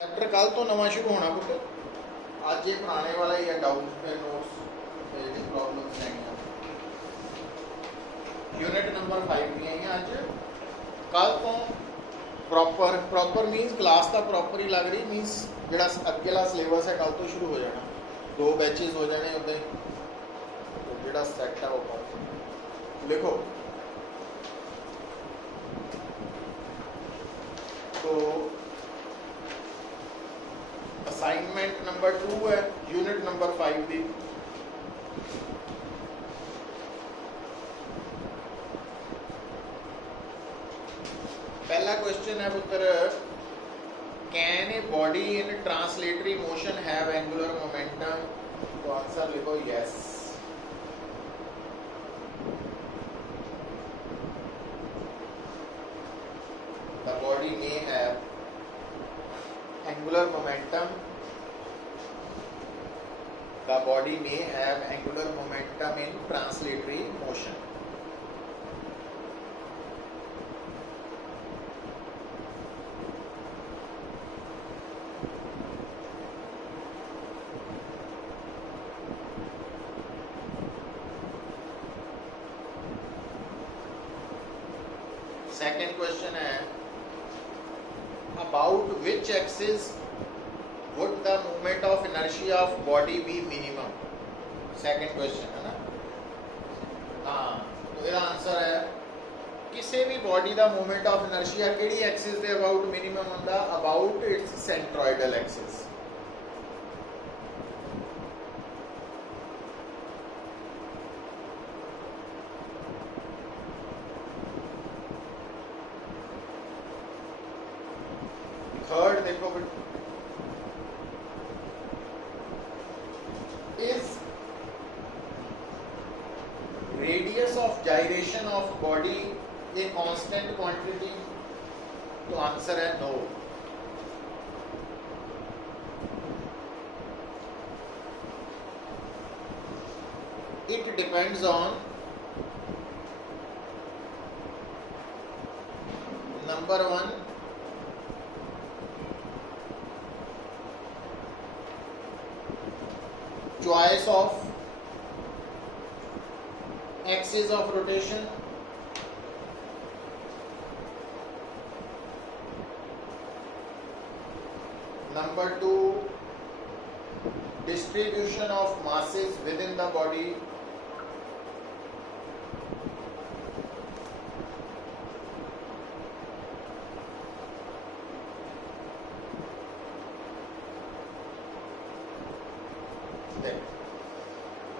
Chapter कल तो नवा शुरू होना पुट अज ये पुराने वाला ही है डाउट नोट्स प्रॉब्लम्स हैगियां यूनिट नंबर 5 दी हैं अज कल तो प्रॉपर मीनस क्लास तो प्रॉपर ही लग रही मीनस जोड़ा अगेला सिलेबस है कल तो शुरू हो जाना 2 बैचेस हो जाने उदे तो जोड़ा सैट है वो लिखो तो असाइनमेंट नंबर 2 है यूनिट नंबर 5 की पहला क्वेश्चन है पुत्र can a body in translatory motion have angular momentum तो आंसर लिखो yes the body may have angular momentum the body may have angular momentum in translatory motion second question है about which axis would the moment of inertia of body be minimum second question है ना हाँ तो इसका answer है किसी भी body का मोमेंट ऑफ इनर्शिया केड़ी एक्सिस के अबाउट मिनिमम होंदा about it's centroidal axis third देखो is radius of gyration of body a constant quantity तो आंसर है no it depends on number 1 choice of axis of rotation number 2 distribution of masses within the body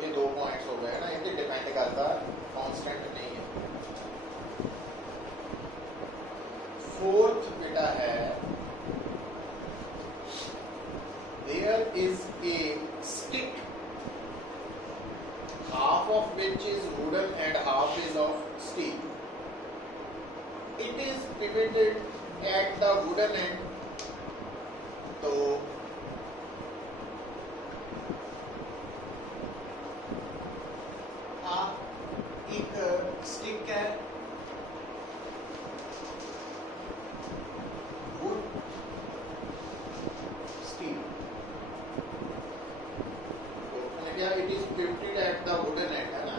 ये 2 points हो गए ना ये depend करता constant नहीं है फोर्थ बेटा है there is a stick half of which is wooden and half is of steel it is pivoted at the wooden end तो एक स्टिक है वुड स्टील तो मैंने कहा it is pivoted at the wooden and है ना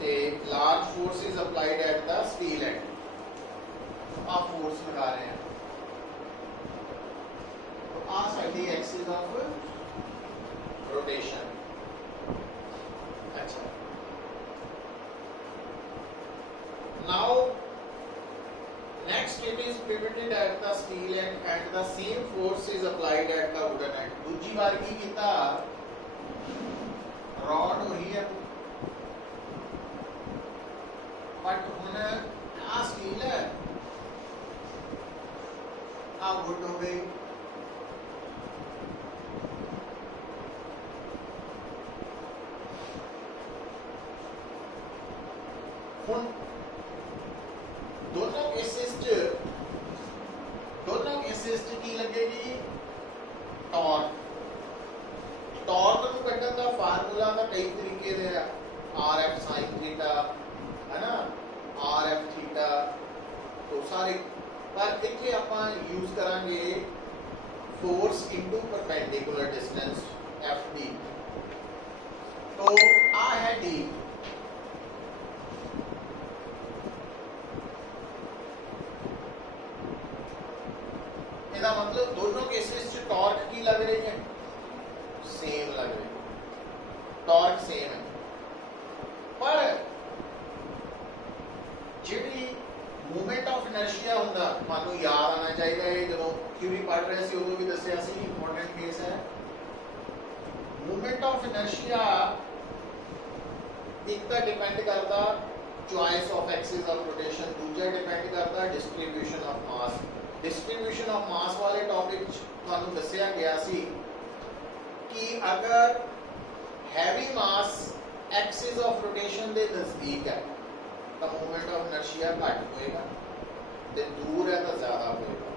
ते large force is applied at the steel and आप फोर्स लगा रहे हैं तो आ साडी एक्सिस ऑफ रोटेशन अच्छा now next it is pivoted at the steel end and the same force is applied at the wooden end दूजी बार की कीता rod वही है बट हुन आ स्टील है आ वुड हो गई हुन दोनों केसेस की लगेगी टॉर्क टॉर्क को कटन का फार्मूला का कई तरीके they R F sine theta है ना आर एफ थीटा तो सारे पर इतने आप यूज करांगे force into perpendicular distance F D. तो आ है डी, ਇਹਦਾ मतलब दोनों केसेस च टॉर्क की लग रही है, सेम लग रही है, टॉर्क सेम है। पर ਜਿਹੜੀ मूवमेंट ऑफ इनर्शिया ਹੁੰਦਾ ਤੁਹਾਨੂੰ याद आना चाहिए है, ਜਦੋਂ थ्योरी पढ़ रहे सी उदों भी दसिया सी, इंपॉर्टेंट केस है। मूवमेंट ऑफ इनर्शिया एक तो डिपेंड करता choice of axis of rotation, दूजा डिपेंड करता distribution of mass. Distribution of mass वाले टॉपिक ਤੁਹਾਨੂੰ ਦੱਸਿਆ ਗਿਆ ਸੀ कि अगर heavy mass axis of rotation ਦੇ ਨਜ਼ਦੀਕ ਹੈ ਤਾਂ मूवमेंट ऑफ इनर्शिया घट होएगा, ਤੇ दूर है तो ज़्यादा होएगा।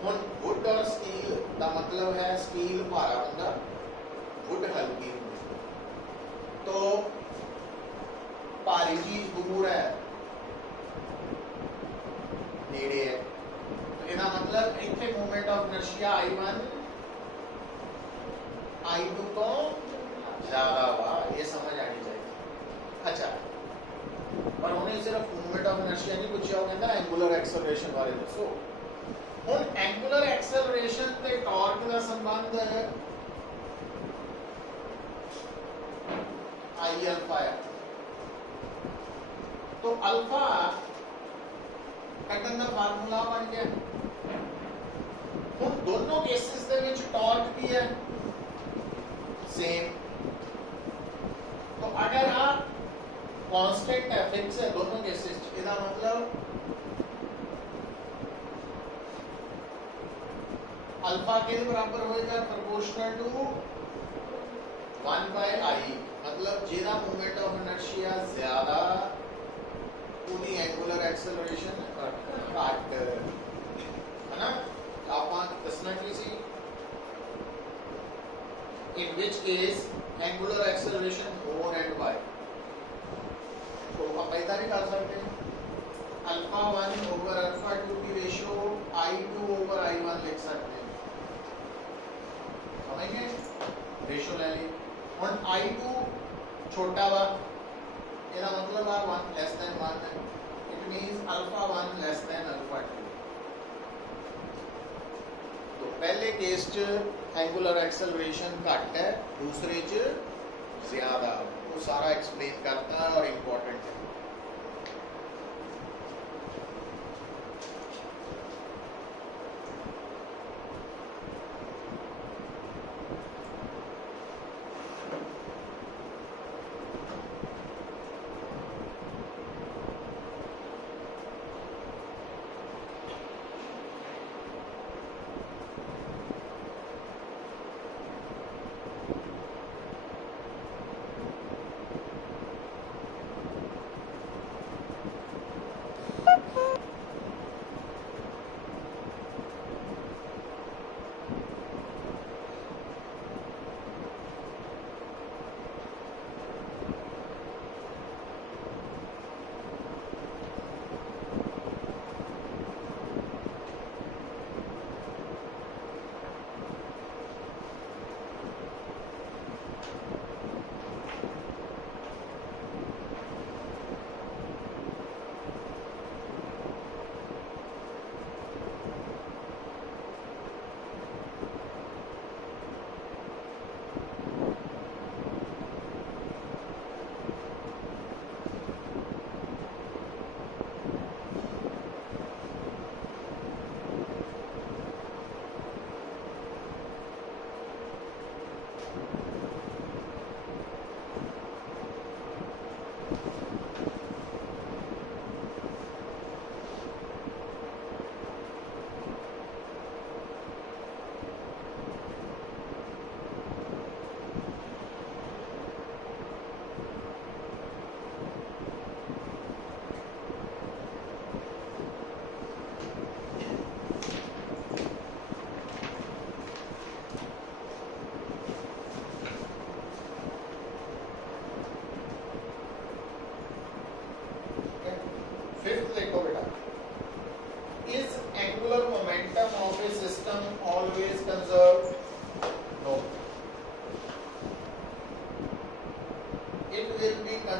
ਹੁਣ वुड और स्टील का मतलब है स्टील भारा ਹੁੰਦਾ, वुड हल्की ਹੁੰਦੀ, तो भारी चीज दूर है नेड़े है, तो इसका मतलब इतने movement of inertia I1 I2 तो ज्यादा वा, ये समझ आनी चाहिए। अच्छा, पर उन्हें सिर्फ मूवमेंट ऑफ इनर्शिया नहीं पूछा, वो कहता एंगुलर एक्सेलरेशन बारे दसो। हुण एंगुलर एक्सेलरेशन ते टॉर्क का संबंध I अल्फा है, तो अल्फा कटन का फार्मूला बन गया। हुण दोनों केसेस दे विच टॉर्क की है सेम, तो अगर आप कांस्टेंट है, फिक्स है दोनों केसेस, इसका मतलब अल्फा के बराबर होएगा प्रोपोर्शनल टू 1/i, मतलब जिहदा मूवमेंट ऑफ इनर्शिया ज्यादा पूरी एंगुलर एक्सेलरेशन घट है ना। आप दसना की सी in which case angular acceleration more and why, तो आप ऐसा भी कर सकते हैं अल्फा 1 ओवर अल्फा 2 की रेशियो I2 ओवर I1 लिख सकते हैं, समझ गए, रेशियो ले ली। और I2 छोटा वा, इसका मतलब है 1 लेस देन 1 है, it means alpha 1 less than alpha 2। तो पहले केस च एंगुलर एक्सेलरेशन घट है, दूसरे च ज्यादा, वो सारा एक्सप्लेन करता है और इंपॉर्टेंट है।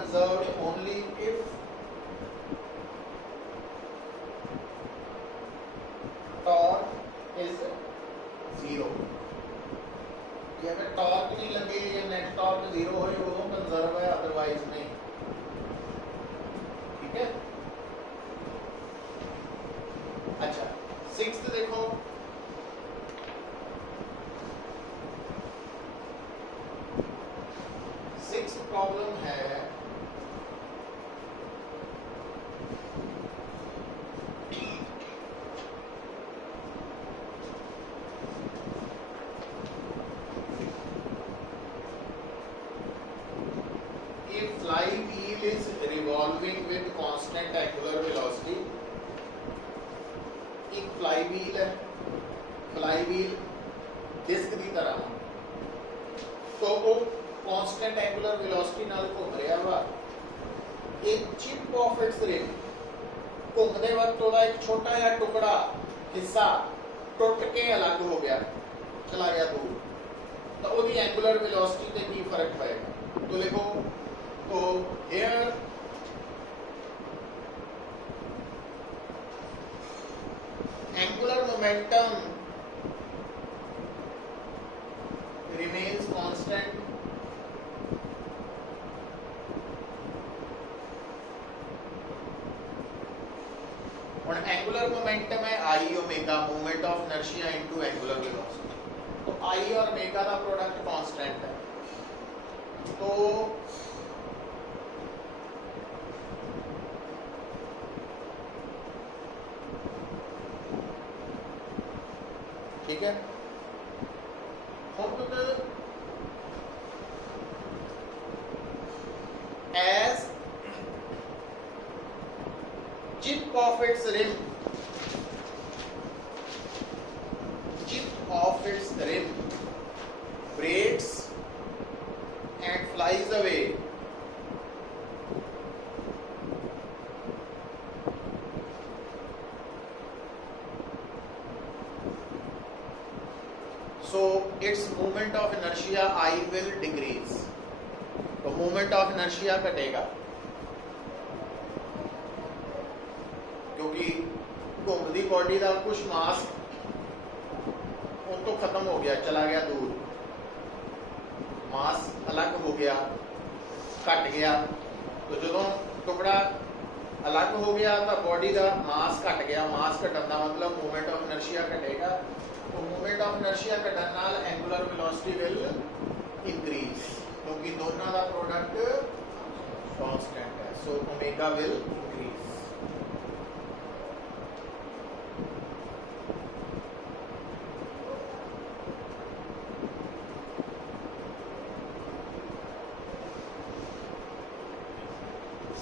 conserved only if torque is zero. कि अगर टॉर्क नहीं लगे या नेट टॉर्क जीरो हो वो कंजर्व है, अदरवाइज नहीं. ठीक है. अच्छा, सिक्स्थ देखो. सिक्स्थ प्रॉब्लम है flywheel is revolving with constant angular velocity. एक flywheel है, flywheel डिस्क की तरह तो वो constant angular velocity नाल घूम रहा वा. एक chip of its rim घूमते वक्त ਉਹਦਾ एक छोटा जिहा टुकड़ा हिस्सा टुट के अलग हो गया, चला गया दूर, तो ਉਹਦੀ angular velocity ਤੇ ਕੀ फर्क पड़ेगा. तो लिखो. तो here angular momentum remains constant और angular momentum है I omega, moment of inertia into angular velocity. तो I और ओमेगा का प्रोडक्ट कांस्टेंट है. तो ठीक है. as chip of its rim breaks and flies away, so its moment of inertia I will decrease. तो moment of inertia घटेगा क्योंकि घूमती बॉडी का कुछ मास उन तो खत्म हो गया, चला गया दूर, मास अलग हो गया, घट गया. तो जो टुकड़ा अलग हो गया तो बॉडी का मास घट गया. मास घटन का मतलब मोमेंट ऑफ इनर्शिया घटेगा. तो मोमेंट ऑफ इनर्शिया घटन नाल एंगुलर वेलोसिटी विल इंक्रीज क्योंकि दोनों का प्रोडक्ट कांस्टेंट है. So omega will increase.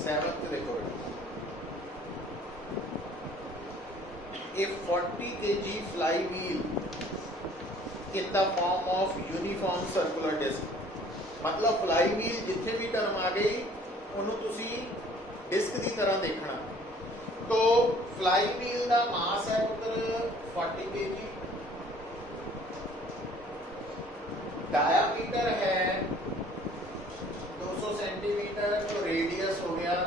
Seventh देखो. A 40 kg flywheel in the form of uniform circular disc. मतलब flywheel जिथे भी टर्म आ गई उन्होंने तुसी डिस्क की तरह देखना. तो flywheel का मास है पुत्र 40 kg, डायामीटर है 200 सेंटीमीटर, तो रेडियस हो गया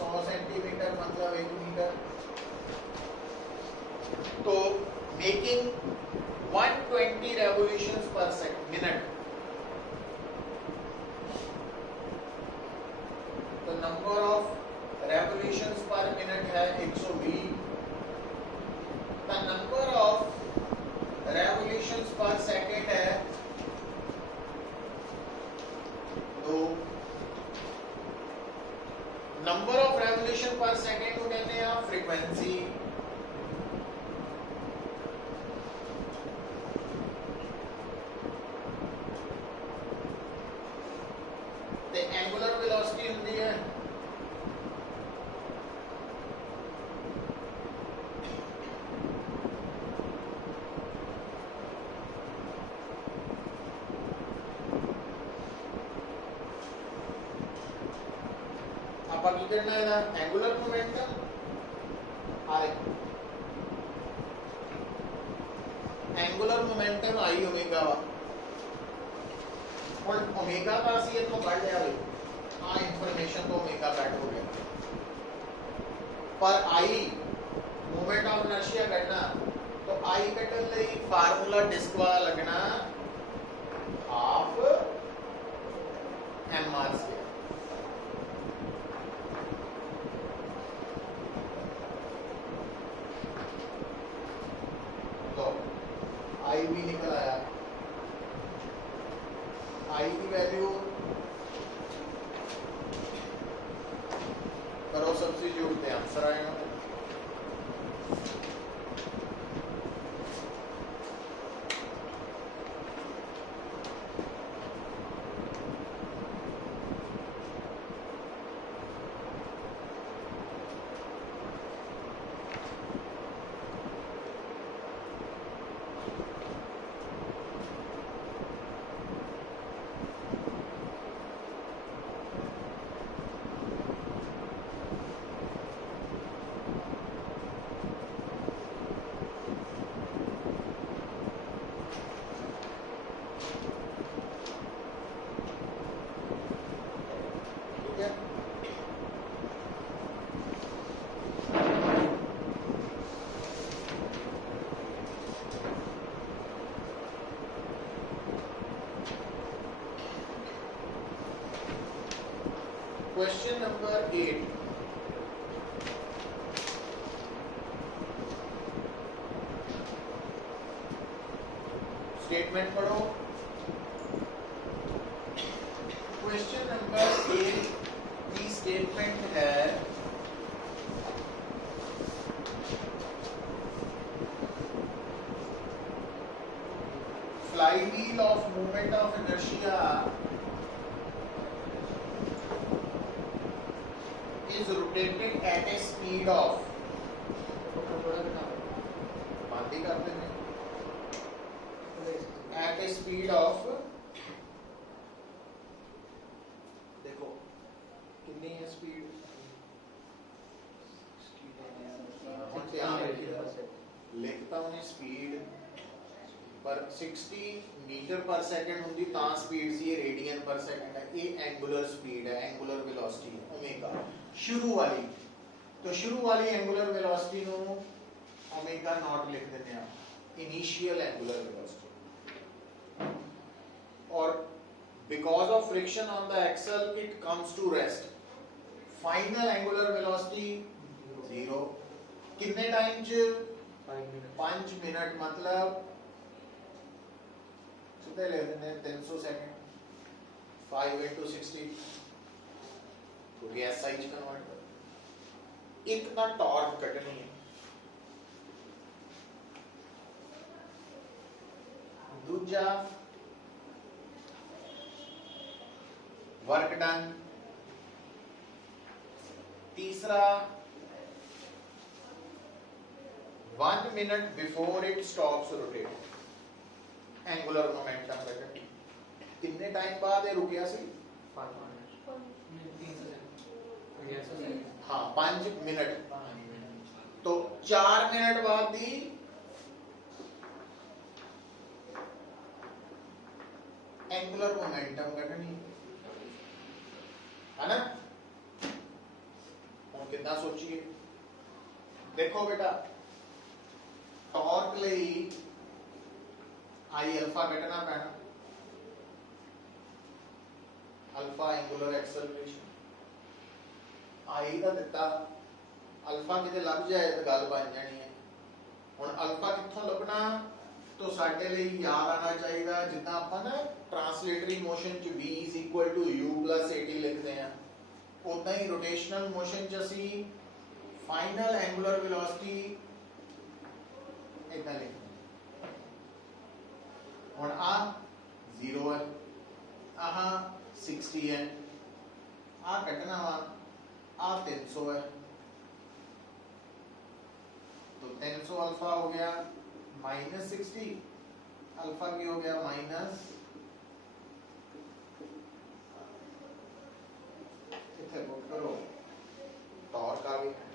100 सेंटीमीटर मतलब 1 मीटर. तो मेकिंग 120 रेवोल्यूशंस पर मिनट. तो नंबर ऑफ रेवोल्यूशंस पर मिनट है 120. द नंबर ऑफ रेवोल्यूशंस पर सेकंड है 2. नंबर ऑफ रेवोल्यूशन पर सेकंड को कहते हैं फ्रीक्वेंसी. एंगुलर वेलोसिटी होती है आप की करना है angular momentum or angular momentum I omega और ओमेगा का ਅਸੀਂ ਇੱਥੋਂ ਕੱਢ ਲਿਆ ਵੇ हाँ इंफॉर्मेशन तो ओमेगा बैक हो गया पर आई मोमेंट ऑफ इनर्शिया कटना तो आई कटन लई फार्मूला डिस्क वाला लगना हाफ एम आर स्क्वायर तो आई भी निकल आया आई की वैल्यू करो सब्स्टिट्यूट पे आंसर आएगा क्वेश्चन नंबर 8 स्टेटमेंट पढ़ो क्वेश्चन नंबर 8 की स्टेटमेंट है flywheel of moment of inertia is rotated at a speed of बांधी करते हैं at a speed of देखो कितनी है स्पीड लिखता हूँ स्पीड पर 60 मीटर पर सेकंड होंगी ता स्पीड सी रेडियन पर सेकंड है ये एंगुलर स्पीड है एंगुलर वेलोसिटी है ओमेगा शुरू वाली तो शुरू वाली एंगुलर वेलोसिटी नु ओमेगा नॉट लिख देते हैं इनिशियल एंगुलर वेलोसिटी और because of friction on the axle it comes to rest final angular velocity 0 कितने टाइम च 5 मिनट मतलब सीधे ले देने 300 सेकंड 5 into 60 क्योंकि SI च कन्वर्ट कर इतना टॉर्क कटनी है दूसरा वर्क डन तीसरा 1 minute before it stops rotating angular momentum Katni कितने टाइम बाद ये रुक गया सी हाँ 5 मिनट तो 4 मिनट बाद दी एंगुलर मोमेंटम कटनी है ना हम कितना सोचिए देखो बेटा टॉर्क ਲਈ आई अल्फा कटना पैना अल्फा एंगुलर एक्सेलरेशन आई का दिता अल्फा किते लग जाए तो गल बन जानी है हुन अल्फा कित्थों लभना तो साडे ਲਈ याद आना चाहिए जिद्दां आपां ना ट्रांसलेटरी मोशन च v = u + at लिखते हैं उदां ही रोटेशनल मोशन च असी फाइनल एंगुलर वेलोसिटी इतना लिखते और आ 0 है आहा 60 है आ कटना वा आ 300 है तो 300 अल्फा हो गया -60 अल्फा की हो गया माइनस इथे पुट करो टॉर्क आ गया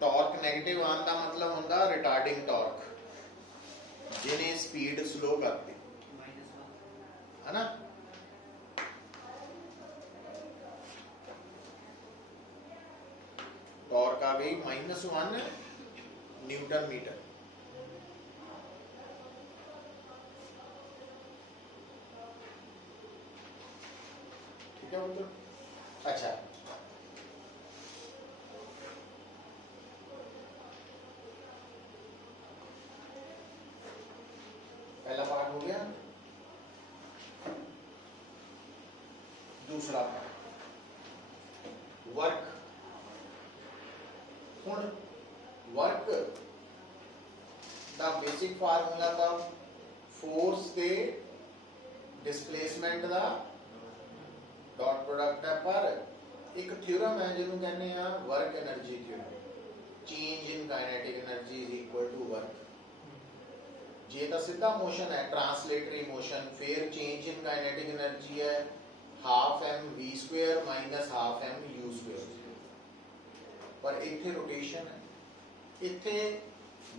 टॉर्क नेगेटिव आने का मतलब होता रिटार्डिंग टॉर्क जिन्हें स्पीड स्लो करती है ना। टॉर्क आ गई -1 न्यूटन मीटर। ठीक है मित्रों। अच्छा, पहला पार्ट हो गया। दूसरा पार्ट वर्क। हुण वर्क दा बेसिक फार्मूला था फोर्स ते डिस्प्लेसमेंट दा डॉट प्रोडक्ट है, पर एक थ्योरम है जिन्होंने कहने हैं work energy theorem. Change in kinetic energy is equal to work. जे तो सीधा मोशन है, ट्रांसलेटरी मोशन, फिर चेंज इन काइनेटिक एनर्जी है ½ mv² - ½ u²। पर इथे रोटेशन है, इथे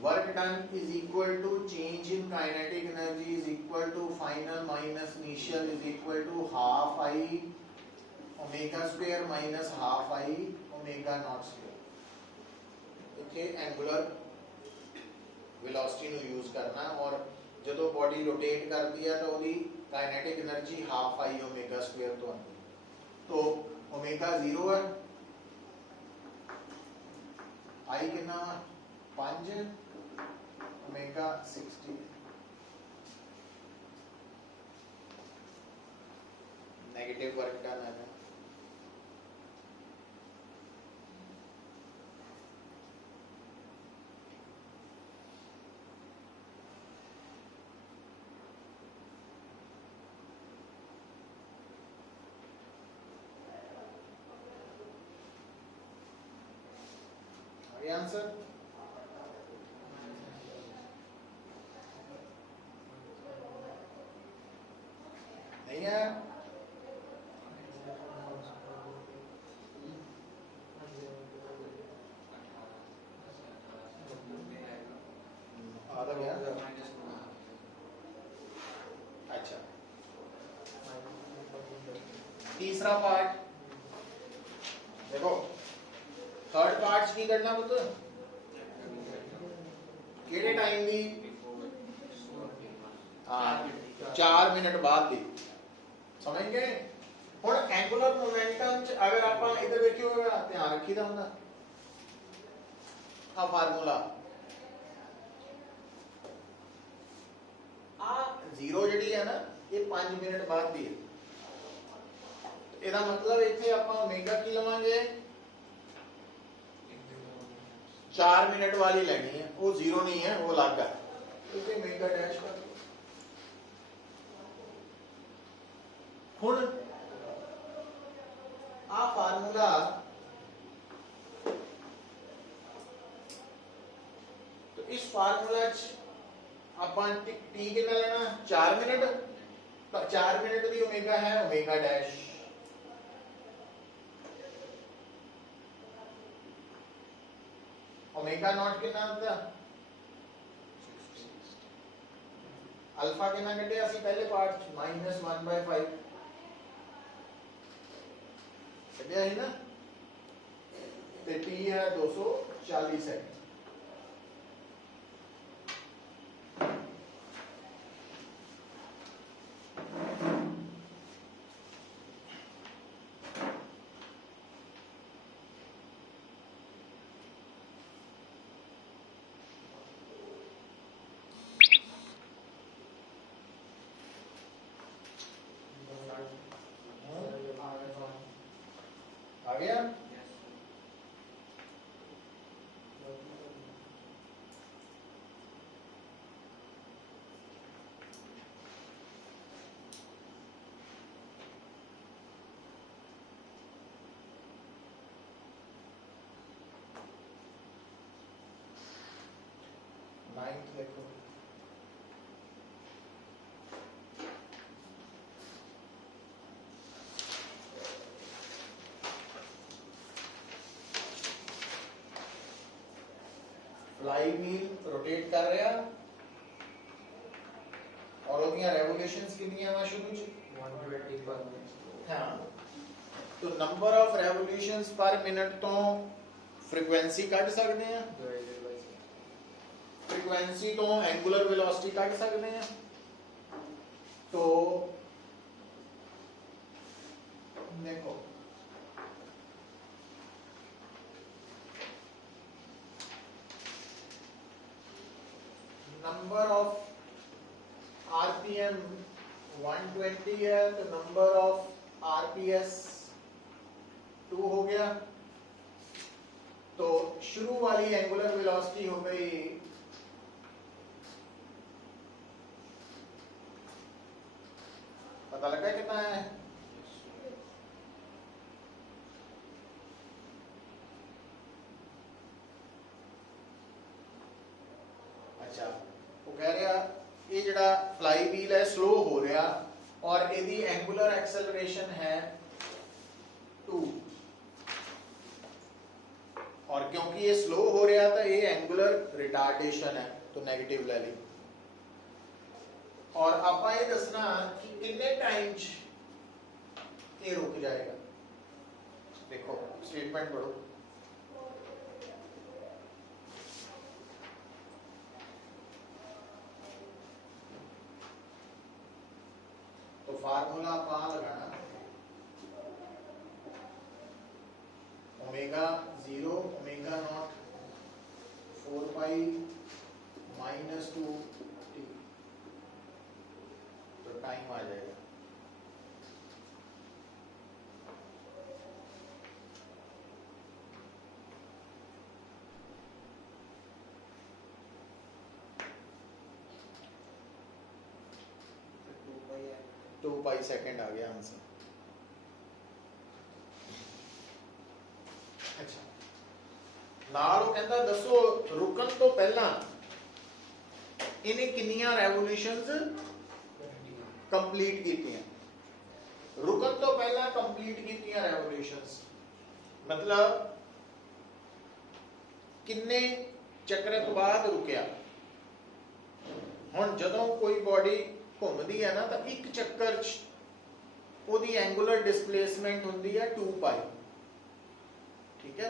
work done is equal to change in kinetic energy is equal to final minus initial is equal to ½ I ω² minus ½ I ω02। इथे angular velocity ਨੂੰ use करना, और ਜਦੋਂ बॉडी रोटेट करती है तो ਉਹਦੀ काइनेटिक एनर्जी ½ I ω² तो आती है। तो ओमेगा 0 है, I कितना 5 ओमेगा 60। नेगेटिव वर्क डन है। आंसर नहीं है। आधा गया। अच्छा, तीसरा पार्ट देखो। थर्ड पार्ट की करना पुत्र केड़े टाइम दी? हाँ, 4 मिनट बाद दी। समझ गए? हुण एंगुलर मोमेंटम च अगर आप इधर देखियो, ध्यान रखीदा हुंदा आ फार्मूला आ 0 जिहड़ी है ना, ये 5 मिनट बाद दी है। ਇਹਦਾ मतलब ਇੱਥੇ ਆਪਾਂ ओमेगा की लवांगे 4 मिनट वाली लेनी है, वो 0 नहीं है, वो अलग है। इसे ओमेगा डैश कर दो। हुण आ फार्मूला तो इस फार्मूला च अपन टी कितना लेना 4 मिनट। 4 मिनट दी ओमेगा है ओमेगा डैश। ओमेगा नॉट कितना होता? अल्फा कितना कटे असि पहले पार्ट -1/5 कटे है ना। ते टी है 240 सेकंड। आ गया? नाइन्थ देखो। फ्लाई व्हील रोटेट कर रहा, और ਉਹਦੀਆਂ ਰੈਵੋਲੂਸ਼ਨਸ ਕਿੰਨੀਆਂ ਵਾ ਸ਼ੁਰੂ ਚ 120 पर मिनट ਹਾਂ तो नंबर ऑफ रेवोल्यूशंस पर मिनट तो फ्रीक्वेंसी ਕੱਢ ਸਕਦੇ ਆ डिवाइडेड बाय फ्रीक्वेंसी तो एंगुलर वेलोसिटी ਕੱਢ ਸਕਦੇ ਆ तो देखो नंबर ऑफ आरपीएम 120 है तो नंबर ऑफ आरपीएस 2 हो गया तो शुरू वाली एंगुलर वेलोसिटी हो गई पता लगा कितना है अच्छा वो कह रहा ये जड़ा फ्लाई व्हील है स्लो हो रहा और यदि एंगुलर एक्सेलरेशन है 2 और क्योंकि ये स्लो हो रहा था ये एंगुलर रिटार्डेशन है तो नेगेटिव ले ली और आप ये दसना कि कितने टाइम ये रुक जाएगा देखो स्टेटमेंट पढ़ो तो फार्मूला आप लगाना omega 0 omega naught 4 pi minus 2 T तो टाइम आ जाएगा तो 2 पाई सेकंड आ गया आंसर अच्छा ਨਾਲ ਉਹ ਕਹਿੰਦਾ ਦੱਸੋ ਰੁਕਣ ਤੋਂ ਪਹਿਲਾਂ ਇਹਨੇ ਕਿੰਨੀਆਂ ਰੈਵੋਲੂਸ਼ਨਸ ਕੰਪਲੀਟ ਕੀਤੀਆਂ ਰੁਕਣ ਤੋਂ ਪਹਿਲਾਂ ਕੰਪਲੀਟ ਕੀਤੀਆਂ ਰੈਵੋਲੂਸ਼ਨਸ ਮਤਲਬ ਕਿੰਨੇ ਚੱਕਰਾਂ ਤੋਂ ਬਾਅਦ ਰੁਕਿਆ ਹੁਣ ਜਦੋਂ ਕੋਈ ਬਾਡੀ ਘੁੰਮਦੀ ਹੈ ਨਾ ਤਾਂ ਇੱਕ ਚੱਕਰ 'ਚ ਉਹਦੀ ਐਂਗੂਲਰ ਡਿਸਪਲੇਸਮੈਂਟ ਹੁੰਦੀ ਹੈ 2 ਪਾਈ ठीक है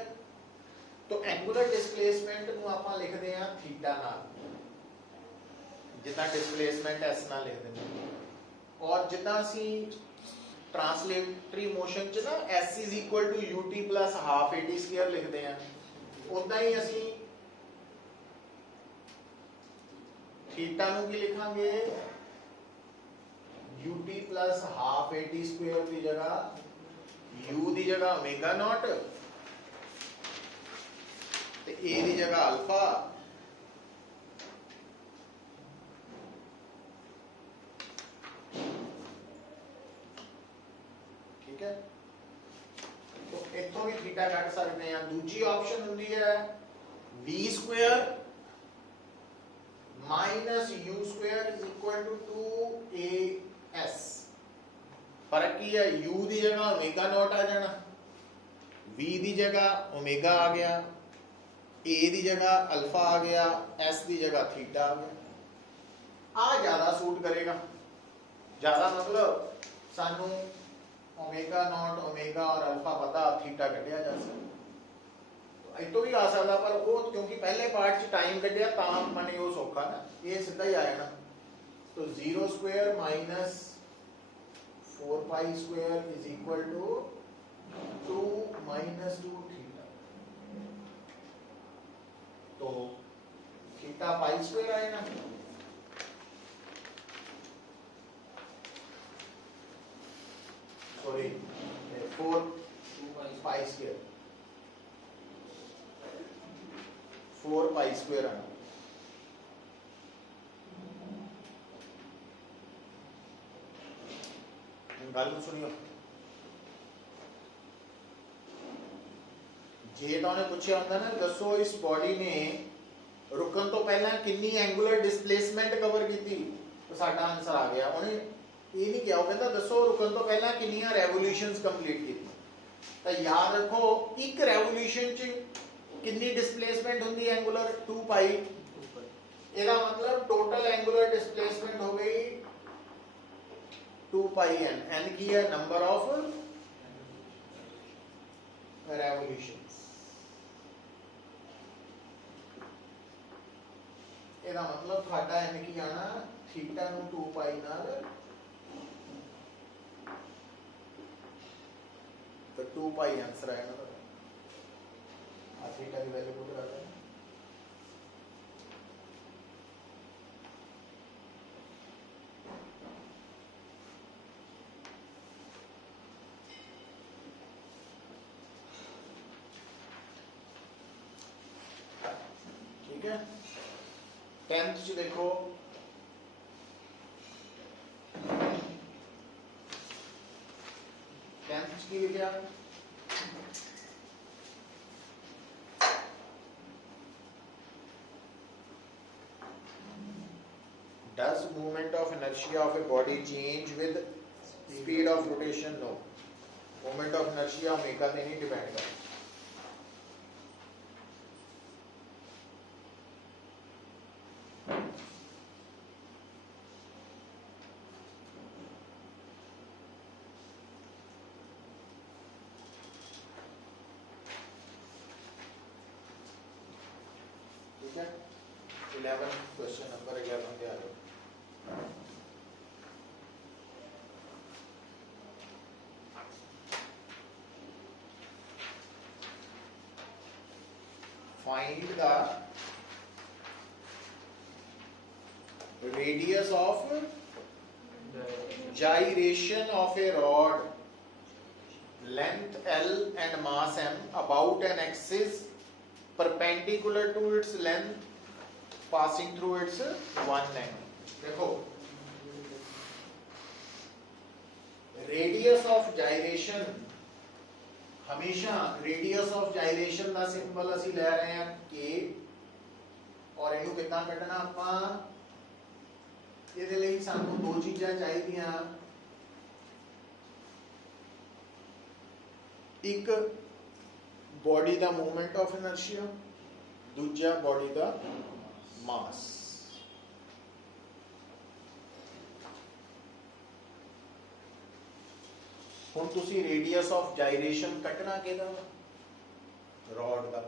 तो एंगुलर डिस्प्लेसमेंट ਨੂੰ ਆਪਾਂ ਲਿਖਦੇ ਆ ਥੀਟਾ ਨਾਲ ਜਿੱਦਾਂ ਡਿਸਪਲੇਸਮੈਂਟ s ਨਾਲ ਲਿਖ ਦਿੰਦੇ ਹਾਂ ਔਰ ਜਿੱਦਾਂ ਅਸੀਂ ਟ੍ਰਾਂਸਲੇਟਰੀ ਮੋਸ਼ਨ ਚ ਨਾ s ut half at² ਲਿਖਦੇ ਆ ਉਦਾਂ ਹੀ ਅਸੀਂ ਥੀਟਾ ਨੂੰ ਕੀ ਲਿਖਾਂਗੇ ut half at² ਦੀ ਜਗ੍ਹਾ u ਦੀ ਜਗ੍ਹਾ ओमेगा नॉट ਤੇ a ਦੀ ਜਗ੍ਹਾ अल्फा ठीक है तो इथों भी थीटा ਕੱਢ ਸਕਦੇ ਆ ਦੂਜੀ ਆਪਸ਼ਨ ਹੁੰਦੀ ਹੈ v² u² 2as फर्क की है u ਦੀ जगह ओमेगा नॉट आ जाना v ਦੀ जगह ओमेगा आ गया a ਦੀ जगह अल्फा आ गया s ਦੀ जगह थीटा आ गया आ ज्यादा सूट करेगा ज्यादा मतलब सानू ओमेगा नॉट ओमेगा और अल्फा पता थीटा कढ़िया जा सकता इतो भी आ सकता पर वो क्योंकि पहले पार्ट च टाइम कढ़िया ता मने वो सौखा ना ये सीधा ही आ जाना तो 0² minus 4 pi square is equal to 2 minus 2 theta तो थीटा पाई स्क्वायर आए ना sorry 4 pi square 4 pi square आना गल सुनियो जे तो उन्हें पूछा होंगे ना दसो इस बॉडी ने रुकन तो पहला कितनी एंगुलर डिस्प्लेसमेंट कवर की थी तो साडा आंसर आ गया उन्हें ये नहीं किया वो कहता दसो रुकन तो पहला कितनी रेवोल्यूशंस कंप्लीट की तो याद रखो एक रेवोल्यूशन च कितनी डिस्प्लेसमेंट होंगी एंगुलर 2 पाई ਇਹਦਾ मतलब टोटल एंगुलर डिस्प्लेसमेंट हो गई 2 पाई n, n की है नंबर ऑफ रेवोल्यूशंस। ਇਹਦਾ मतलब ਸਾਡਾ n की आना थीटा ਨੂੰ 2 पाई ਨਾਲ तो 2 पाई आंसर आएगा ना, आ थीटा की वैल्यू पुट कर देना। ठीक है, 10th च देखो की लिखा does movement of inertia of a body change with speed of rotation? No, movement of inertia omega पे नहीं डिपेंड करता। ठीक है, 11 क्वेश्चन नंबर 11 पे आ जाओ। Find the radius of gyration of a rod, length L and mass M, about an axis perpendicular to its length passing through its one end। देखो radius of जाइरेशन, हमेशा radius of जाइरेशन का symbol ਅਸੀਂ ਲੈ ਰਹੇ ਹਾਂ k, और ਇਹਨੂੰ ਕਿੱਦਾਂ ਕੱਢਣਾ ਆਪਾਂ, ਇਹਦੇ ਲਈ ਸਾਨੂੰ ਦੋ ਚੀਜ਼ਾਂ ਚਾਹੀਦੀਆਂ, ਇੱਕ बॉडी का मूवमेंट ऑफ इनर्शिया, दूजा बॉडी का मास। हुण तुसी रेडियस ऑफ जाइरेशन कटना किहदा, रॉड का।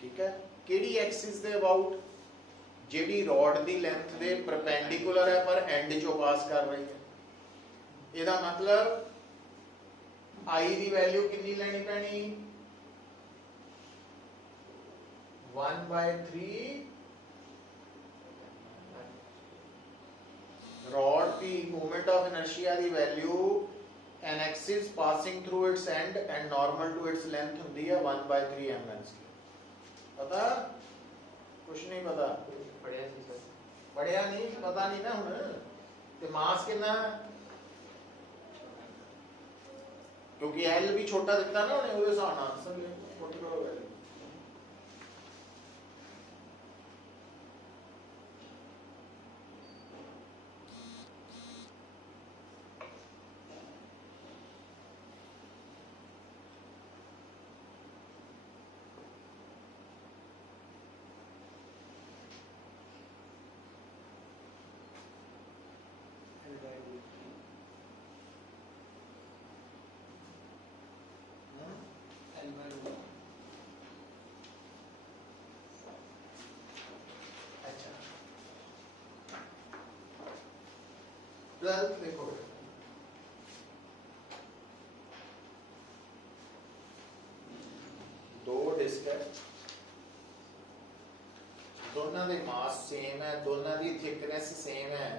ठीक है, किहड़ी एक्सिस दे अबाउट, जिहड़ी rod the length they perpendicular है पर एंड चो पास कर रही है। ਇਹਦਾ मतलब आई की वैल्यू कितनी लेनी पैनी, 1/3 रॉड की मूवमेंट ऑफ इनर्शिया की value an axis passing through its end and normal to its length होंदी है 1/3 mn। पता कुछ नहीं पता, पढ़िया नहीं, पता नहीं ना हुण, ते मास कितना, क्योंकि एल भी छोटा दिखता ना उन्हें, वो हिसाब नाल आंसर ले पुट करो वैल्यू। अच्छा 12 देखो, दो डिस्क है, दोनों दे मास सेम है, दोनों दी थिकनेस सेम है,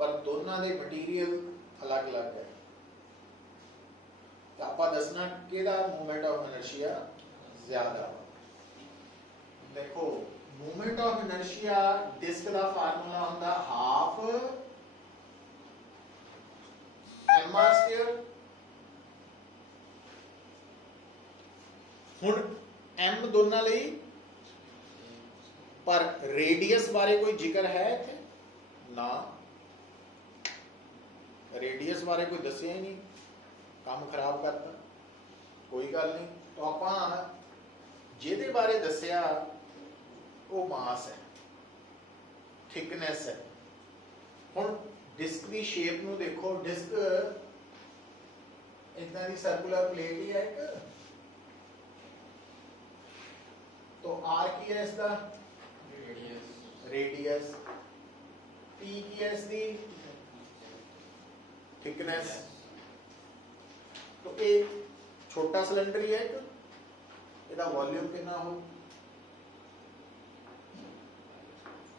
पर दोनों दे मटीरियल अलग अलग है। तो आप दसना किहदा मूवमेंट ऑफ इनर्शिया ज्यादा। देखो मूवमेंट ऑफ इनर्शिया डिस्क का फार्मूला होंदा हाफ mr²। हुण m दोनों लई, पर रेडियस बारे कोई जिक्र है इत्थे ना, रेडियस बारे कोई दसिया ही नहीं, काम खराब करता, कोई गल नहीं। तो आप जिहदे बारे दसिया वो मास है, थिकनेस है, ਹੁਣ ਡਿਸਕ ਦੀ ਸ਼ੇਪ ਨੂੰ ਦੇਖੋ, ਡਿਸਕ ਇਦਾਂ ਦੀ ਸਰਕੂਲਰ ਪਲੇਟ ਹੀ ਹੈ ਇੱਕ, तो R की है इसका रेडियस, T की है इसकी थिकनेस। तो एक छोटा सिलेंडर ही है एक, ਇਹਦਾ वॉल्यूम कितना हो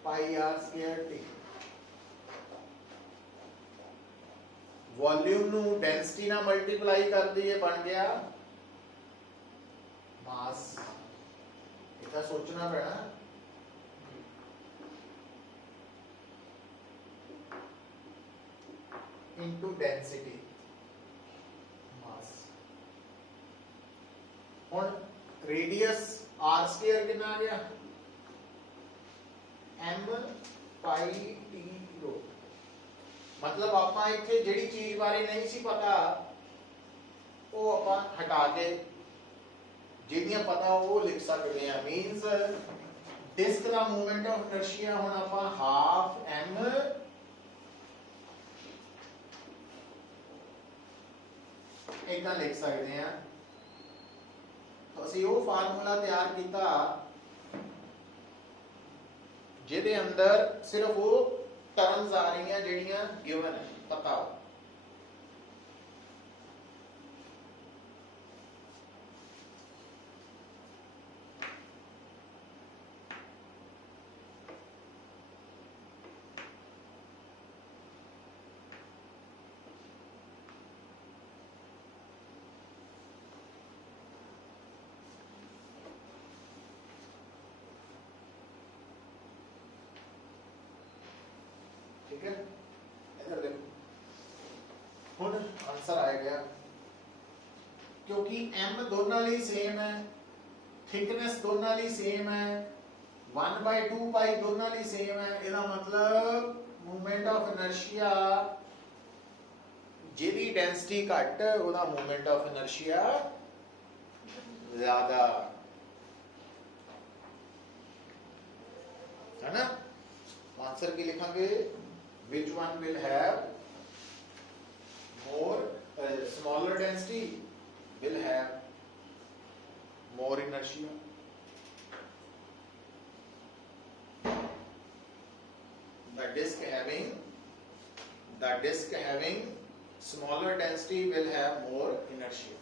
पाई R स्क्वायर T। वॉल्यूम ਨੂੰ ਡੈਂਸਿਟੀ ਨਾਲ ਮਲਟੀਪਲਾਈ ਕਰ ਦਈਏ, ਬਣ ਗਿਆ ਮਾਸ। ਇਹਦਾ ਸੋਚਣਾ ਪੈਣਾ। into density mass। ਹੁਣ radius r square ਕਿੰਨਾ ਆ ਗਿਆ m pi t rho। मतलब ਆਪਾਂ ਇੱਥੇ ਜਿਹੜੀ ਚੀਜ਼ ਬਾਰੇ ਨਹੀਂ ਸੀ ਪਤਾ ਉਹ ਆਪਾਂ ਹਟਾ ਕੇ ਜਿਹੜੀਆਂ ਪਤਾ ਉਹ ਲਿਖ ਸਕਦੇ ਆ। ਮੀਨਸ ਡਿਸਕ ਦਾ ਮੂਵਮੈਂਟ ਆਫ ਇਨਰਸ਼ੀਆ ਹੁਣ ਆਪਾਂ ਹਾਫ m ਇਦਾਂ ਲਿਖ ਸਕਦੇ ਆ। ਤਾਂ ਅਸੀਂ ਉਹ ਫਾਰਮੂਲਾ ਤਿਆਰ ਕੀਤਾ ਜਿਹਦੇ ਅੰਦਰ ਸਿਰਫ ਉਹ ਟਰਮਸ ਆ ਰਹੀਆਂ ਜਿਹੜੀਆਂ ਗਿਵਨ ਹੈ, ਪਤਾ ਹੋ। ठीक है, इधर देखो ਹੁਣ आंसर आ गया क्योंकि m दोनों ਲਈ सेम है, थिकनेस दोनों ਲਈ सेम है, 1/2 पाई दोनों ਲਈ सेम है। ਇਹਦਾ मतलब मूवमेंट ऑफ इनर्शिया ਜਿਹਦੀ ਡੈਂਸਿਟੀ ਘੱਟ ਉਹਦਾ मूवमेंट ऑफ इनर्शिया ज्यादा है ना। आंसर की लिखांगे which one will have more smaller density will have more inertia। the disk having smaller density will have more inertia।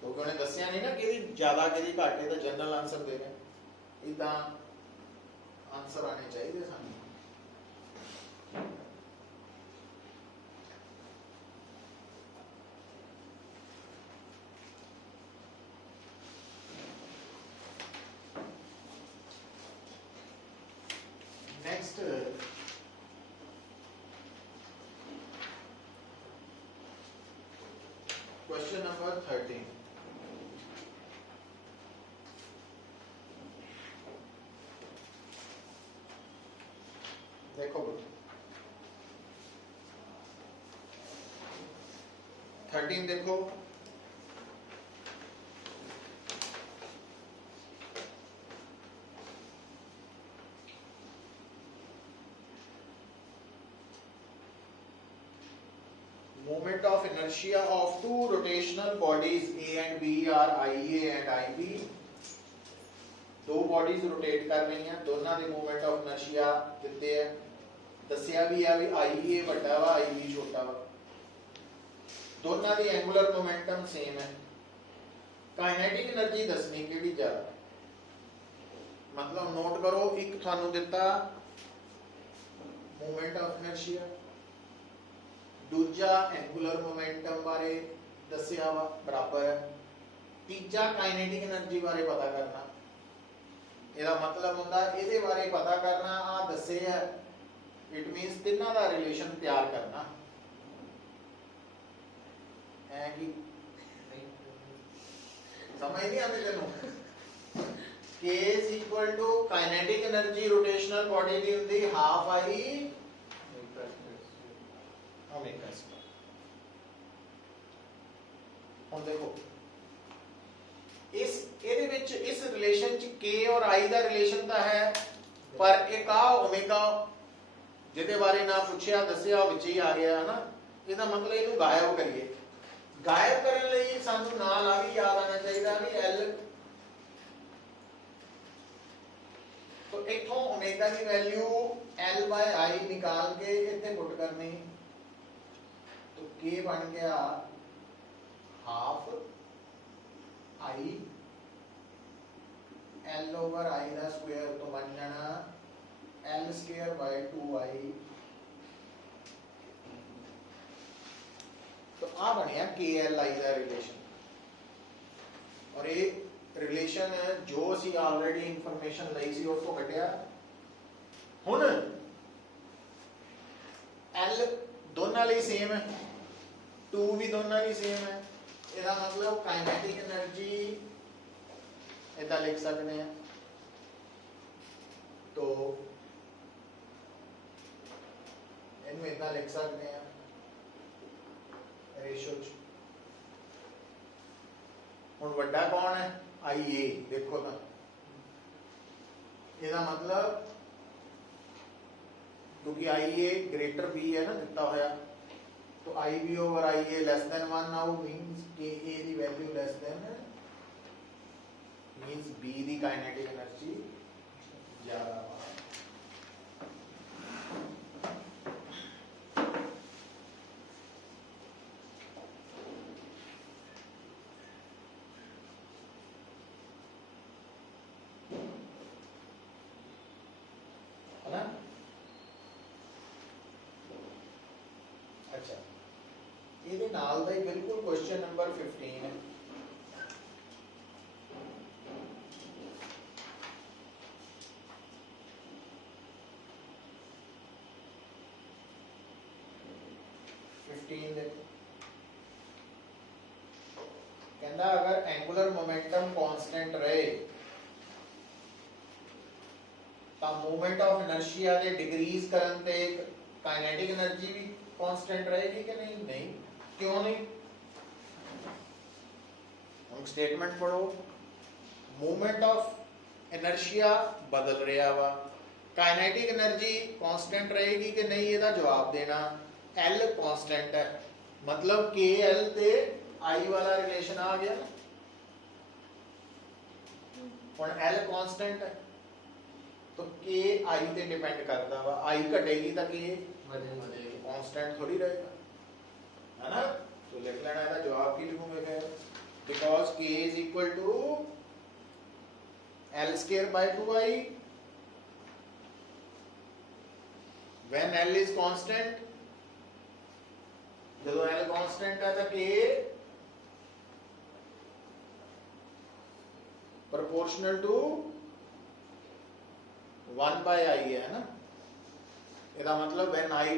तो उन्होंने दसिया नहीं ना कि ज्यादा कि घट है तो जनरल आंसर दे रहे इदा आंसर आने चाहिए सानू। Next question number 13। देखो 13 देखो, movement of inertia of two rotational bodies A and B are IA and IB। दो बॉडीज रोटेट कर रही हैं, दोनों के मूवमेंट ऑफ इनर्शिया दिते है, दसिया भी है भी IA बड़ा वा IB छोटा वा, दोनों की एंगुलर मोमेंटम सेम है। काइनेटिक एनर्जी दसनी केड़ी ज्यादा, मतलब नोट करो एक थानू दिता मूवमेंट ऑफ इनर्शिया, दूजा एंगुलर मोमेंटम बारे दसिया वा बराबर है, तीजा काइनेटिक एनर्जी बारे पता करना। ਇਹਦਾ मतलब ਹੁੰਦਾ ਇਹਦੇ ਬਾਰੇ पता करना आ दसे है, इट मींस ਤਿੰਨਾਂ ਦਾ रिलेशन तैयार करना है कि समझ नहीं आती तेनू। K is equal to kinetic energy rotational body ਦੀ ਹੁੰਦੀ हाफ आई ओमेगा स्क्वायर। ਹੁਣ देखो इस ਇਹਦੇ ਵਿੱਚ इस रिलेशन च K और I ਦਾ रिलेशन ਤਾਂ है, पर एक आ ओमेगा ਜਿਹਦੇ ਬਾਰੇ ਨਾ ਪੁੱਛਿਆ ਦੱਸਿਆ ਉਹ ਵਿੱਚ ਹੀ ਆ ਗਿਆ ਹੈ ਨਾ, ਇਹਦਾ ਮਤਲਬ ਇਹਨੂੰ ਗਾਇਬ ਕਰੀਏ। ਗਾਇਬ ਕਰਨ ਲਈ ਸਾਨੂੰ ਨਾਲ ਆ ਵੀ ਯਾਦ ਆਣਾ ਚਾਹੀਦਾ ਵੀ L, तो इथों ओमेगा की वैल्यू L बाय आई निकाल के इतने पुट करनी, तो K बन गया हाफ आई L ओवर आई का स्क्वायर, तो बन जाना L स्क्वायर बाय 2i। तो आ बनया KLI का रिलेशन, और ये रिलेशन जो असी ऑलरेडी इंफॉर्मेशन लई सी उस तो कटिया। हुण L दोनों लिए सेम है, 2 भी दोनों लिए सेम है, इसका मतलब काइनेटिक एनर्जी इतना लिख सकते हैं। तो इनमें इतना लिख सकते हैं रेशो। हुण वड्डा कौन है? आई ए। देखो ना इसका मतलब क्योंकि आई ए ग्रेटर बी है ना दिता होया, तो I B over I A less than 1 now means के ए दी value less than means B दी काइनेटिक एनर्जी ज्यादा। है ना? अच्छा, ਇਹਦੇ ਨਾਲ ਦਾ ਹੀ ਬਿਲਕੁਲ क्वेश्चन नंबर 15 है। कहता अगर एंगुलर मोमेंटम कांस्टेंट रहे तो मूवमेंट ऑफ इनर्शिया दे डिक्रीज करन ते काइनेटिक एनर्जी भी कांस्टेंट रहेगी कि नहीं? नहीं। क्यों नहीं? हम स्टेटमेंट पढ़ो, मूवमेंट ऑफ इनर्शिया बदल रहा वा, काइनेटिक एनर्जी कांस्टेंट रहेगी कि नहीं, ਇਹਦਾ जवाब देना। L कांस्टेंट है, मतलब KL ते I वाला रिलेशन आ गया। और L कांस्टेंट है तो K I ते डिपेंड करता वा, I घटेगी तो K बढ़ेगी, कांस्टेंट थोड़ी रहेगा, है ना? तो लिख लेना, इसका जवाब की लिखूंगे फिर, because K is equal to L square by 2I when L is constant। जब L कांस्टेंट है तो K proportional to 1 by I है ना। इसका मतलब when I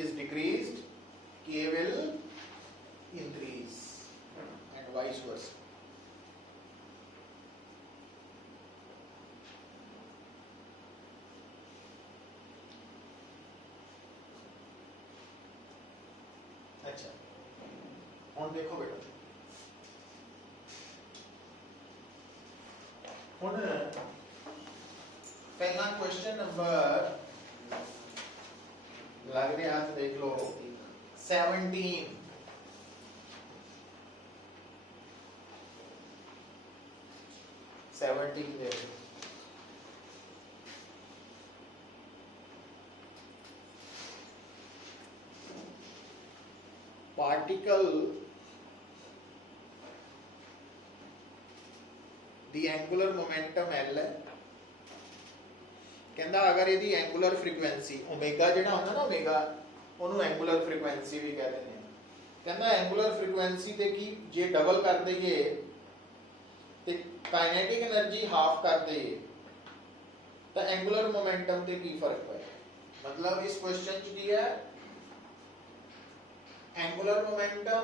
is decreased K will increase and vice versa। अच्छा, हुण देखो बेटा, हुण पहला क्वेश्चन नंबर लग रहा हाथ देख लो 17। देख लो। पार्टिकल दी एंगुलर मोमेंटम L है, कहता अगर यदि एंगुलर फ्रीक्वेंसी ओमेगा जिहड़ा होंदा ना, ओमेगा ਉਹਨੂੰ एंगुलर फ्रीक्वेंसी भी कह देते हैं। कहता एंगुलर फ्रीक्वेंसी ते की जे डबल कर दईए ते काइनेटिक एनर्जी हाफ कर दईए तो एंगुलर मोमेंटम ते की फर्क पएगा। मतलब इस क्वेश्चन च की है, एंगुलर मोमेंटम,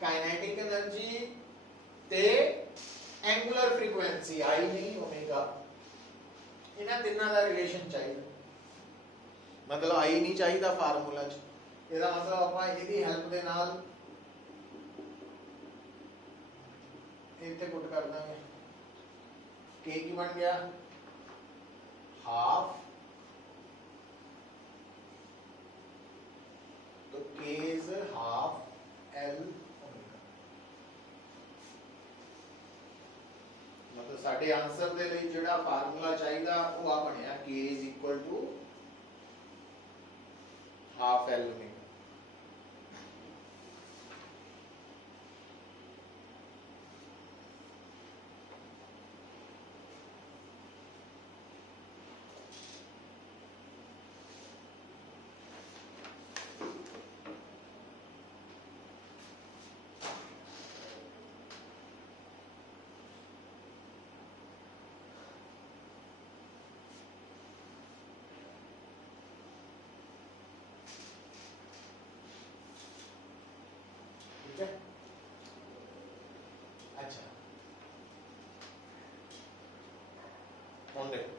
काइनेटिक एनर्जी ते एंगुलर फ्रीक्वेंसी आई नहीं ओमेगा, इन्हां तिन्हां दा रिलेशन चाहिए। मतलब आई नहीं चाहिए फार्मूला च, ਇਹਦਾ मतलब ਆਪਾਂ ਇਹਦੀ ਹੈਲਪ ਦੇ ਨਾਲ ਇੱਥੇ ਪੁੱਟ ਕਰ ਦਾਂਗੇ। k ਕੀ ਬਣ ਗਿਆ ਹਾਫ L ओमेगा। मतलब साडे आंसर दे लई जिहड़ा फार्मूला चाहिदा वो आ बनिया K is equal to half L omega. ठीक है, अच्छा ਹੁਣ ਦੇਖੋ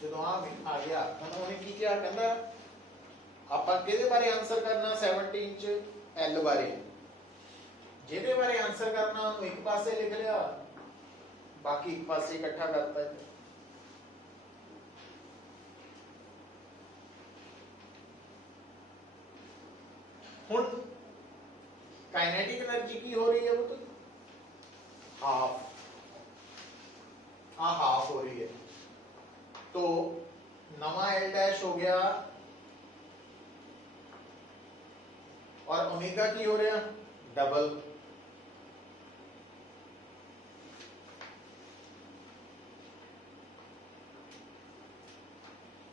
ਜਦੋਂ ਆ ਗਿਆ ਹੁਣ ਉਹਨੇ ਕੀ ਕਿਹਾ, ਕਹਿੰਦਾ ਆਪਾਂ ਕਿਹਦੇ ਬਾਰੇ ਆਨਸਰ ਕਰਨਾ 17 ਚ L ਬਾਰੇ, ਜਿਹਦੇ ਬਾਰੇ ਆਨਸਰ ਕਰਨਾ ਉਹਨੂੰ ਇੱਕ ਪਾਸੇ ਲਿਖ ਲਿਆ, ਬਾਕੀ ਇੱਕ ਪਾਸੇ ਇਕੱਠਾ ਕਰਤਾ ਹੈ। ਹੁਣ काइनेटिक एनर्जी की हो रही है वो तो हाफ, हाँ हाफ हो रही है, तो नवा L डैश हो गया और ओमेगा की हो रहा डबल।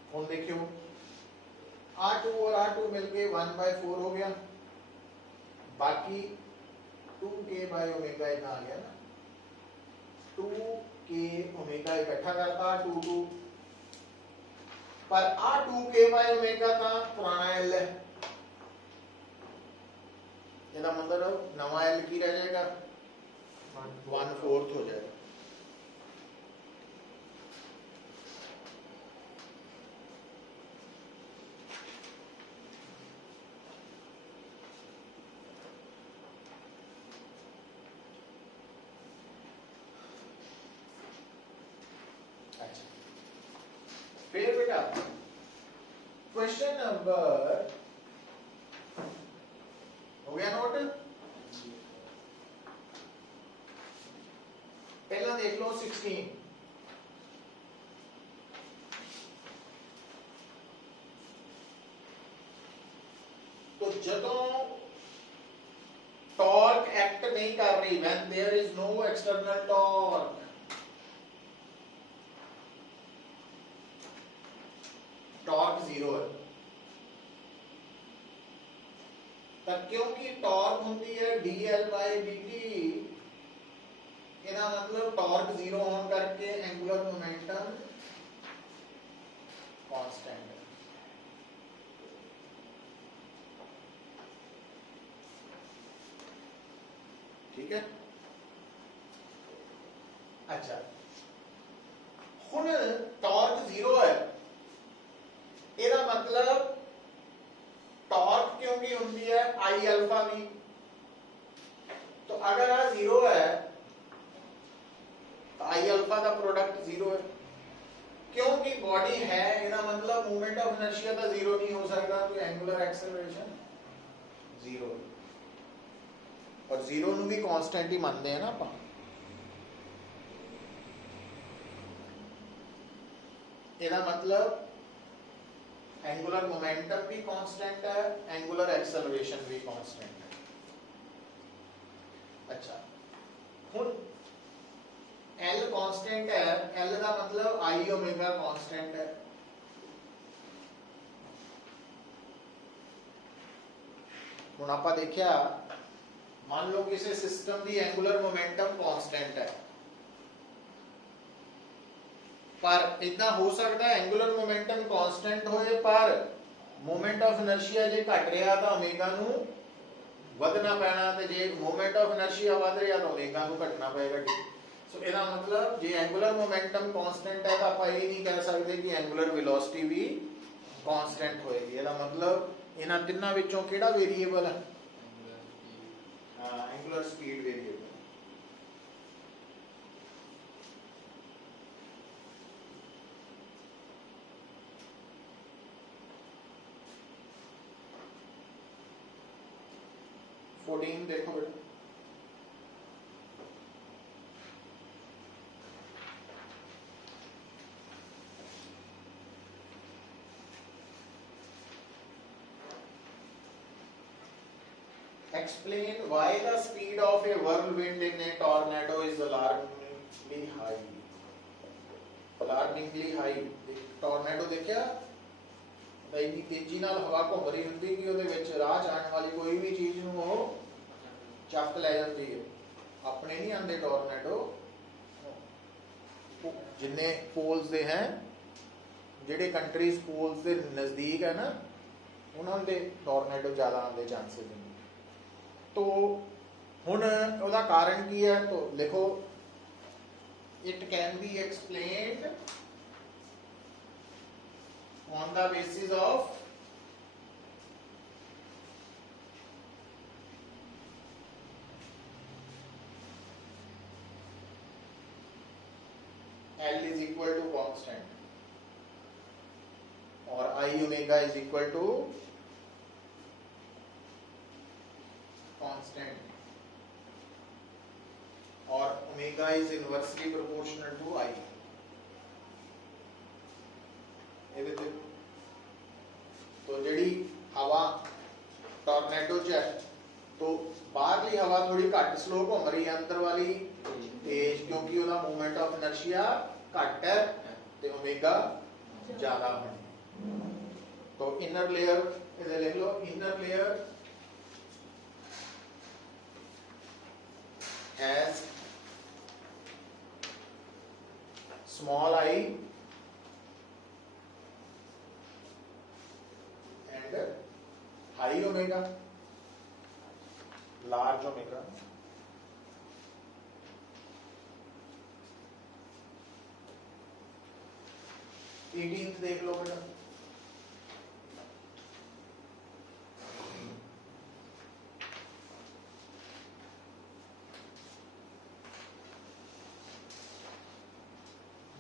हम देखियो R2 और R2 मिलके 1/4 हो गया, बाकी 2k बाय ओमेगा इतना आ गया ना, 2k ओमेगा इकट्ठा करता 2 पर आ 2k बाय ओमेगा का पुराना L है, ਇਹਦਾ मतलब नवा L की रह जाएगा 1/4 हो जाएगा। फिर बेटा क्वेश्चन नंबर हो गया नोट, पहला देख लो 16, तो जदों टॉर्क एक्ट नहीं कर रही, when there is no external torque, torque 0 है, तब क्योंकि टॉर्क होती है dL/dt, ਇਹਦਾ मतलब टॉर्क 0 होने करके एंगुलर मोमेंटम कांस्टेंट है। ठीक है, अच्छा हुन टॉर्क 0 है, ਇਹਦਾ मतलब टॉर्क क्योंकि होती है आई अल्फा भी, तो अगर आ 0 है तो आई अल्फा का प्रोडक्ट 0 है, क्योंकि बॉडी है ਇਹਦਾ मतलब मूवमेंट ऑफ इनर्शिया का 0 नहीं हो सकता, तो एंगुलर एक्सेलरेशन 0, और 0 ਨੂੰ भी कांस्टेंट ही मानते हैं ना ਆਪਾਂ। ਇਹਦਾ मतलब एंगुलर मोमेंटम भी कांस्टेंट है, एंगुलर एक्सेलरेशन भी कांस्टेंट है। अच्छा हुन L कांस्टेंट है, L का मतलब I ओमेगा कांस्टेंट है, हुन आपा देखिया मान लो किसी सिस्टम की एंगुलर मोमेंटम कांस्टेंट है, पर इतना हो सकता है एंगुलर मोमेंटम कांस्टेंट होए पर मोमेंट ऑफ इनर्शिया जे घट रहा तो ओमेगा नु ਵਧਣਾ ਪੈਣਾ, ਤੇ ਜੇ मोमेंट ऑफ इनर्शिया वध रहा तो ओमेगा नु घटना पएगा। सो ਇਹਦਾ मतलब जे एंगुलर मोमेंटम कांस्टेंट है तो आप ये नहीं कह सकते कि एंगुलर वेलोसिटी भी कांस्टेंट होएगी। ਇਹਦਾ मतलब ਇਹਨਾਂ ਤਿੰਨਾਂ ਵਿੱਚੋਂ ਕਿਹੜਾ ਵੇਰੀਏਬਲ ਹੈ? ਹਾਂ, एंगुलर स्पीड वेरिएबल। 14 देखो बेटा, explain why the speed of a whirlwind in a tornado is alarmingly high. Alarmingly high. Tornado देखिया ਤਾਂ ਇੰਨੀ ਤੇਜ਼ੀ ਨਾਲ ਹਵਾ ਘੁੰਮ ਰਹੀ ਹੁੰਦੀ ਕਿ ਉਹਦੇ ਵਿੱਚ ਰਾਹ ਚ ਆਉਣ ਵਾਲੀ ਕੋਈ ਵੀ ਚੀਜ਼ ਨੂੰ ਉਹ ਚੱਕ ਲੈ ਜਾਂਦੀ ਹੈ। ਆਪਣੇ ਨਹੀਂ ਆਉਂਦੇ ਟੋਰਨੇਡੋ, ਜਿੰਨੇ ਪੋਲਸ ਦੇ ਹੈ, ਜਿਹੜੇ ਕੰਟਰੀਜ਼ ਪੋਲਸ ਦੇ ਨਜ਼ਦੀਕ ਹੈ ਨਾ, ਉਹਨਾਂ ਦੇ ਟੋਰਨੇਡੋ ਜ਼ਿਆਦਾ ਆਉਣ ਦੇ ਚਾਂਸਸ ਨੇ। तो ਹੁਣ ਉਹਦਾ ਕਾਰਨ ਕੀ ਹੈ? तो लिखो, it can be explained on the basis of L is equal to constant और I omega is equal to constant और omega is inversely proportional to I। तो ਜਿਹੜੀ हवा टॉर्नेडो च है, तो बाहरली हवा थोड़ी घट स्लो घूम रही है, अंदर वाली तेज, क्योंकि ਉਹਦਾ मूवमेंट ऑफ इनर्शिया घट है ते ओमेगा ज्यादा है। तो इनर लेयर इधर लिख लो, inner layer has small I and high omega, large omega। Eighteenth देख लो बेटा,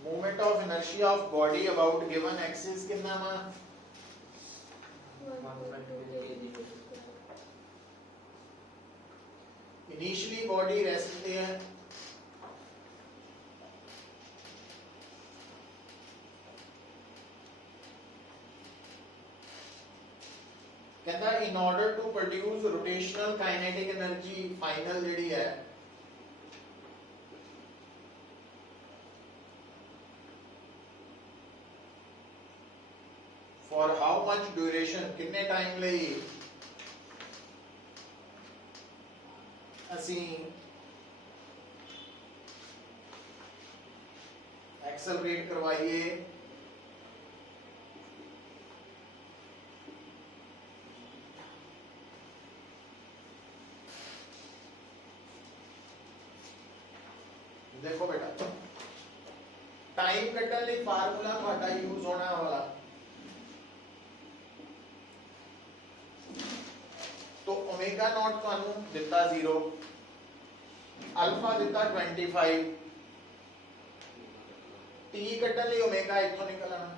movement of inertia of body about given axis कितना वा? इनिशियली बॉडी रेस्ट पे है, कहता है in order to produce rotational kinetic energy final ਜਿਹੜੀ है for how much duration, कितने टाइम ਲਈ ਅਸੀਂ एक्सेलरेट करवाइए देखो बेटा, टाइम कटन ਲਈ फार्मूला ਤੁਹਾਡਾ यूज होने वाला। तो ओमेगा नॉट ਤੁਹਾਨੂੰ ਦਿੱਤਾ 0, अल्फा ਦਿੱਤਾ 25, टी ਕੱਢਣ ਲਈ ओमेगा ਇੱਥੋਂ ਨਿਕਲ ਆਣਾ,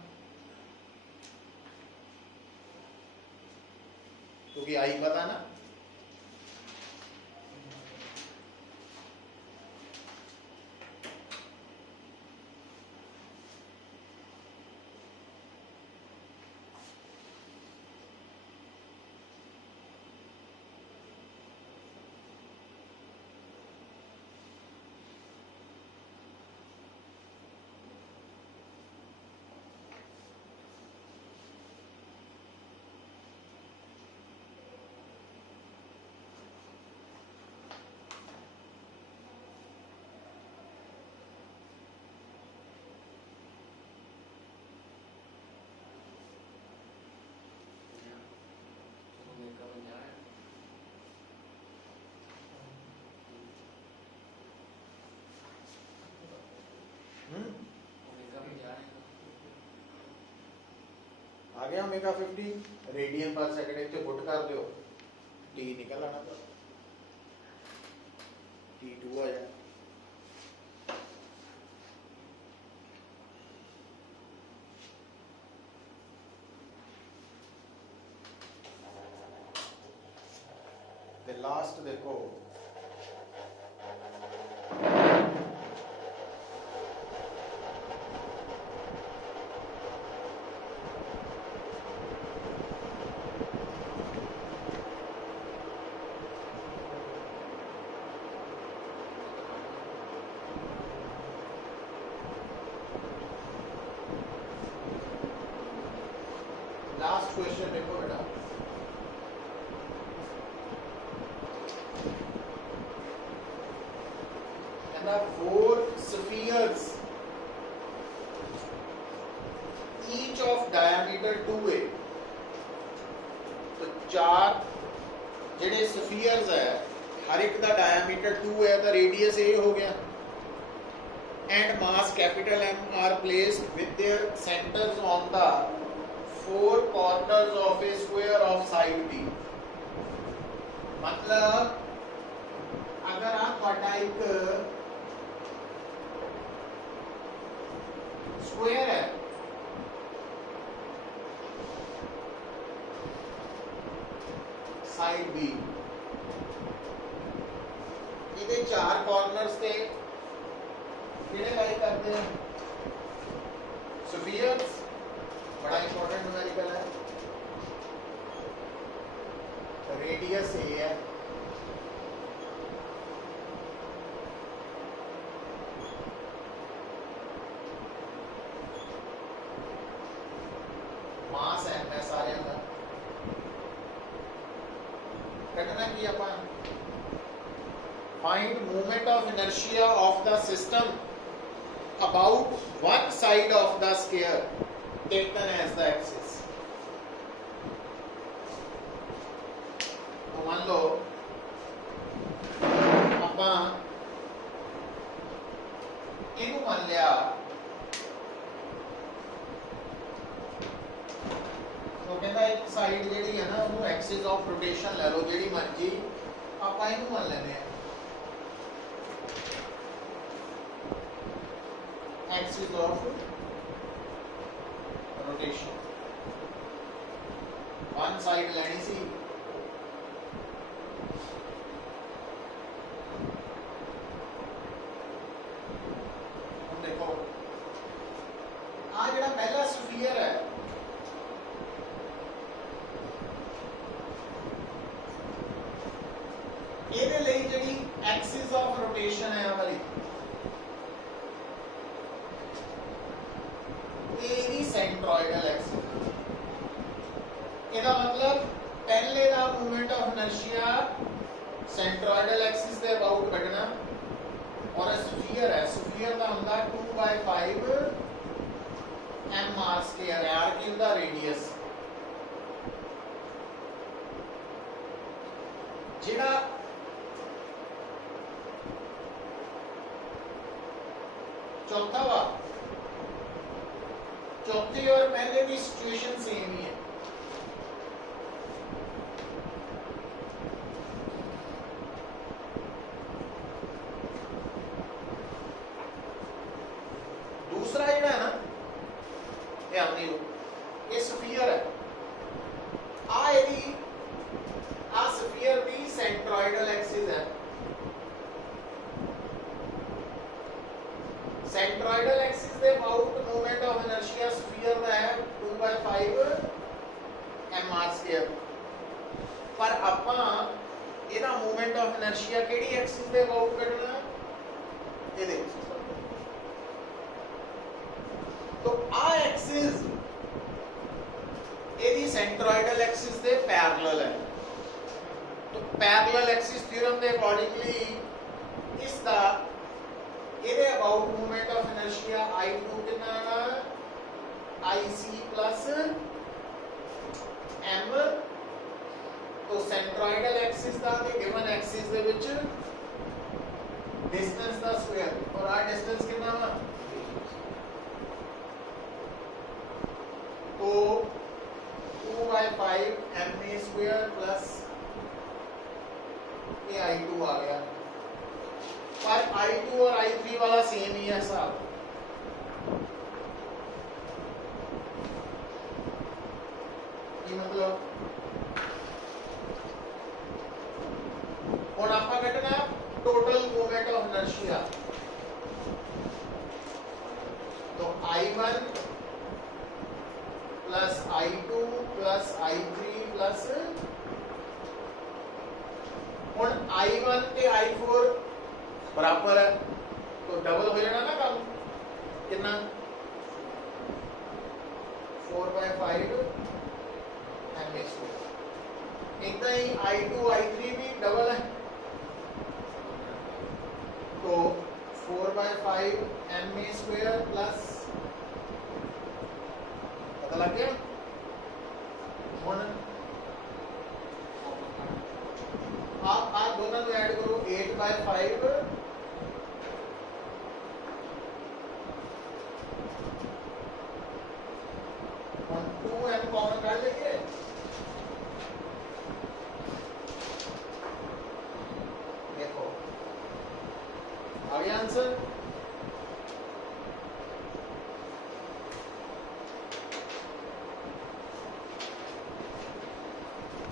क्योंकि आई पता ना। आ गया ओमेगा 50 रेडियन पर सेकंड, इतने पुट कर दो, टी निकल आना, तो T2 आ जाए। लास्ट देखो लास्ट क्वेश्चन देखो बेटा four spheres each of diameter 2a तो चार ਜਿਹੜੇ spheres है हर एक का diameter 2 है तो radius a हो गया and mass capital M are placed with their centers on the four corners of a square of side b मतलब अगर आप एक स्क्वायर है साइड बी ये चार कॉर्नर्स थे किहड़े लाइक करते हैं स्फीयर्स बड़ा इंपॉर्टेंट न्यूमेरिकल है रेडियस ए है मास एम है सारे का कटना की अपन find movement of inertia of the system about one side of the square taken as the axis तो मान लो अपन इनू मान लिया तो कहता एक साइड ਜਿਹੜੀ ਹੈ ਨਾ ਉਹਨੂੰ ਐਕਸਿਸ ਆਫ ਰੋਟੇਸ਼ਨ ਲੈ ਲਓ ਜਿਹੜੀ ਮਰਜੀ ਆਪਾਂ ਇਹਨੂੰ ਮੰਨ ਲੈਨੇ ਆ Axis of rotation one side ਲੈਣੀ ਸੀ ਹੁਣ ਦੇਖੋ ਆ ਜਿਹੜਾ ਪਹਿਲਾ ਸਫੀਅਰ ਹੈ ਇਹਦੇ ਲਈ ਜਿਹੜੀ ਐਕਸਿਸ ਆਫ ਰੋਟੇਸ਼ਨ ਹੈ ਵਾਲੀ ਇਹਦੀ ਸੈਂਟਰੋਇਡਲ ਐਕਸਿਸ ਇਹਦਾ ਮਤਲਬ ਪਹਿਲੇ ਦਾ ਮੂਵਮੈਂਟ ਆਫ ਇਨਰਸ਼ੀਆ ਸੈਂਟਰੋਇਡਲ ਐਕਸਿਸ ਦੇ ਅਬਾਊਟ ਕੱਢਣਾ ਔਰ ਸਫੀਅਰ ਹੈ ਸਫੀਅਰ ਦਾ ਹੁੰਦਾ 2/5 mr ਸਕੁਅਰ r ਕੀ ਹੁੰਦਾ ਰੇਡੀਅਸ ਜਿਹੜਾ चौथा वा चौथे और पहले की सिचुएशन सेम ही है दूसरा जेड़ा है ना ध्यान दियो ये स्फीयर है आ स्फीयर दी सेंट्रोइडल एक्सिस है centroidal axis they about movement of inertia sphere दा है 2/5 mr स्क्वायर पर ਆਪਾਂ ਇਹਦਾ मूवमेंट ऑफ इनर्शिया ਕਿਹੜੀ एक्सिस ਦੇ ਅਬਾਊਟ ਕੱਢਣਾ ਇਹਦੇ तो आ एक्सिस ਇਹਦੀ सेंट्रोइडल एक्सिस ਦੇ पैरेलल है तो पैरेलल एक्सिस थ्योरम ਦੇ अकॉर्डिंगली ਇਸ ਦਾ ਇਹਦੇ about movement of inertia I2 ਕਿੰਨਾ ਆਣਾ IC plus m तो सेंट्रोइडल एक्सिस ਦਾ ਤੇ ਗਿਵਨ एक्सिस ਦੇ ਵਿੱਚ डिस्टेंस ਦਾ ਸਕੁਅਰ और ਆ डिस्टेंस ਕਿੰਨਾ ਵਾ तो 2/5 ma square plus ये I2 आ गया पर I2 और I3 वाला सेम ही है साहब ये मतलब इनर्शिया, तो I1 plus I2 plus I3 plus ਹੁਣ I1 ਤੇ I4 बराबर है तो डबल हो जाना ना काम कितना 4/5 ma स्क्वायर। इतना ही I2 I3 भी डबल है तो 4/5 ma स्क्वायर प्लस पता लग गया। ਹੁਣ आप दोनों को ऐड करो 8/5 और 2m कॉमन कर लेंगे, देखो आ गया आंसर।